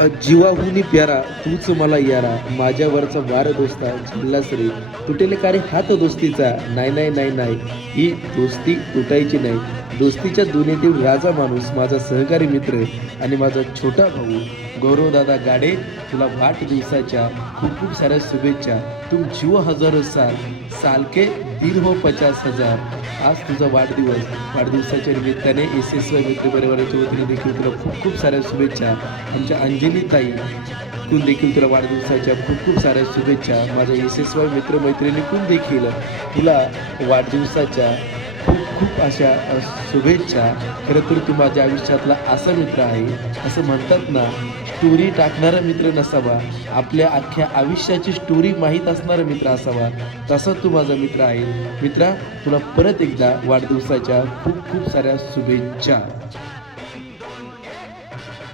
जीवाहुनी प्यारा तूच मला यारा माझ्यावरचा वार दोस्ता झेललास रे तुटेले का रे हात दोस्तीचा नाही नाही नाही नाही ही दोस्ती तुटायची नाही दोस्तीच्या दुनियेतील राजा माणूस माझा सहकारी मित्र आणि माझा छोटा भाऊ गौरवदादा गाडे तुला वाढदिवसाच्या खूप खूप साऱ्या शुभेच्छा तुम जीव हजारो साल साल के दिन हो 50,000 आज तुझा वाढदिवसाच्या निमित्ताने SSY मित्र परिवाराच्या वतीने देखील तुला खूप खूप साऱ्या शुभेच्छा आमच्या अंजली ताई तून देखील तुला वाढदिवसाच्या खूप खूप साऱ्या शुभेच्छा माझ्या SSY मित्रमैत्रिणीकडून देखील तुला वाढदिवसाच्या खूप खूप अशा शुभेच्छा खरं तर तू माझ्या आयुष्यातला असा मित्र आहे असं म्हणतात ना स्टोरी टाकणारा मित्र नसावा आपल्या अख्ख्या आयुष्याची स्टोरी माहीत असणारा मित्र असावा तसा तू माझा मित्र आहे मित्रा तुला परत एकदा वाढदिवसाच्या खूप खूप साऱ्या शुभेच्छा